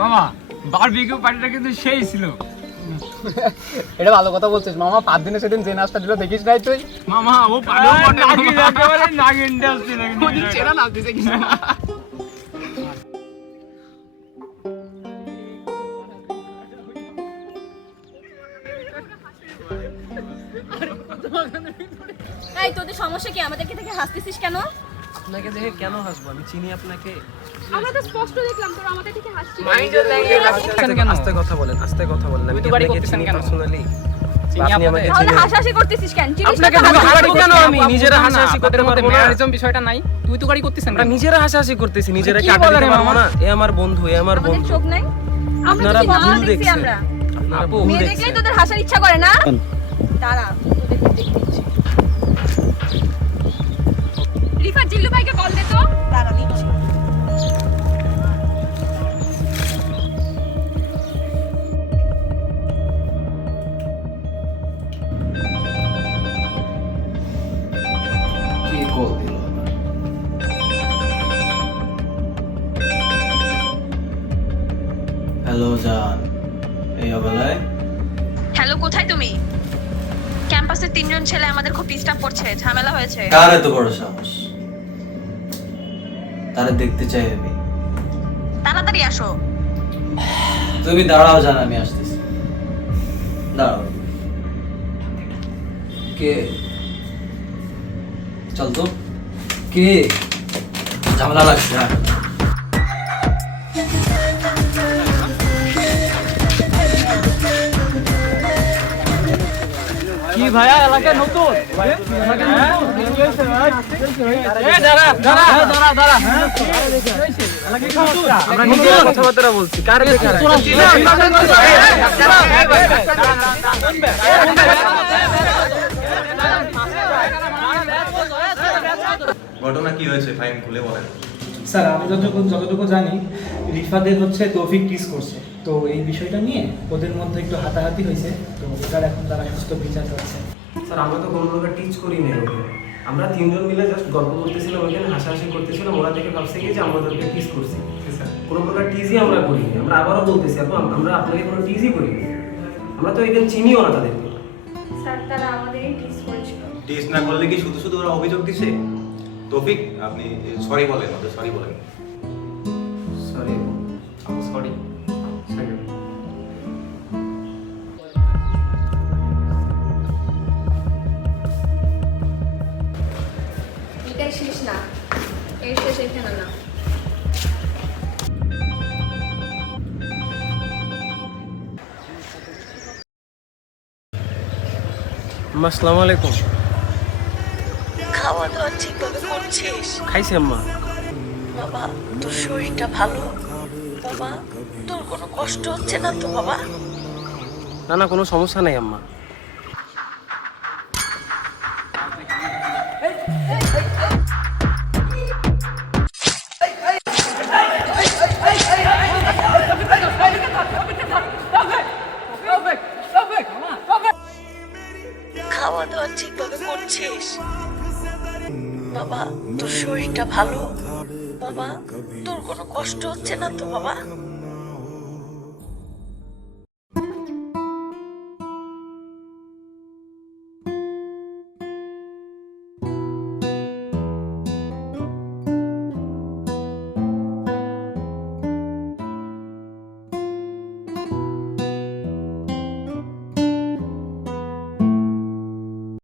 মামা বারবিকিউ পার্টিটা কিন্তু সেই ছিল। এটা ভালো কথা বলছিস। মামা পাঁচ দিনে সেদিন যে নাচটা দিল দেখিস নাই তুই? মামা ও পারো নাগিন একেবারে নাগিন ডান্স ওদিন চেনা নাচ দিছে কিছু এই তোদের সমস্যা কি? আমাদেরকে থেকে হাসতেছিস কেন? আপনাকে দেখে কেন হাসবো? আমি চিনি আপনাকে। আমরা তো স্পষ্ট দেখলাম তোরা আমাদের থেকে হাসছিস। আস্তে কথা বলেন আস্তে কথা বলেন আমি আপনাকে চিনি? পার্সোনালি নিজেরা হাসাহাসি করতেছি নিজেরা? এ আমার বন্ধু এ আমার বন্ধু। আপনারা ভুল দেখছেন। আপনারা আপু, ভুল দেখছেন। তোদের হাসার ইচ্ছা করে না? দাঁড়া তোদেরকে দেখতেছি রিফা হ্যালো জান। এই অবেলায়। হ্যালো কোথায় তুমি? ক্যাম্পাসে তিনজন ছেলে আমাদের খুব ডিস্টার্ব করছে ঝামেলা হয়েছে। কার এত বড় সাহস? তারা দেখতে চাই আমি। তাড়াতাড়ি আসো। তুমি দাঁড়াও জান আমি আসতেছি। দাঁড়াও। কে? চল তো। কে? ঝামেলা লাগছে হ্যাঁ। কথাবার্তা বলছি কার ঘটনা কি হয়েছে ফাইন খুলে বলেন স্যার আমি যতটুকু যতটুকু জানি রিফাদের হচ্ছে তৌফিক টিস করছে। তো এই বিষয়টা নিয়ে ওদের মধ্যে একটু হাতাহাতি হয়েছে। তো ওটার এখন তারা সুস্থ বিচার করছে। স্যার আমরা তো কোনো প্রকার টিচ করি না ওকে। আমরা তিনজন মিলে জাস্ট গল্প করতেছিলাম ওইখানে হাসাহাসি করতেছিলাম। ওরা দেখে ভাবছে কি যে আমরা ওদেরকে টিচ করছি। কোনো প্রকার টিজই আমরা করিনি। আমরা আবারও বলতেছি এখন আমরা আপনাকে কোনো টিজই করিনি। আমরা তো এখানে চিনিও না তাদেরকে। স্যার তারা আমাদেরই টিস করেছিল। টেস্ট না করলে কি শুধু শুধু ওরা অভিযোগ দিছে? তৌফিক আপনি সরি বলেন ওদের সরি বলেন। সরি সরি এটাই শেষ না। এর শেষ এখানে না। আসসালামু আলাইকুম। খাওয়া দাওয়া ঠিকভাবে করছিস? খাইছি আম্মা। বাবা তোর শরীরটা ভালো? বাবা তোর কোনো কষ্ট হচ্ছে না তো বাবা? না না কোনো সমস্যা নাই আম্মা। খাওয়া দাওয়া ঠিকভাবে করছিস? বাবা তোর শরীরটা ভালো? বাবা তোর কোনো কষ্ট হচ্ছে না তো বাবা?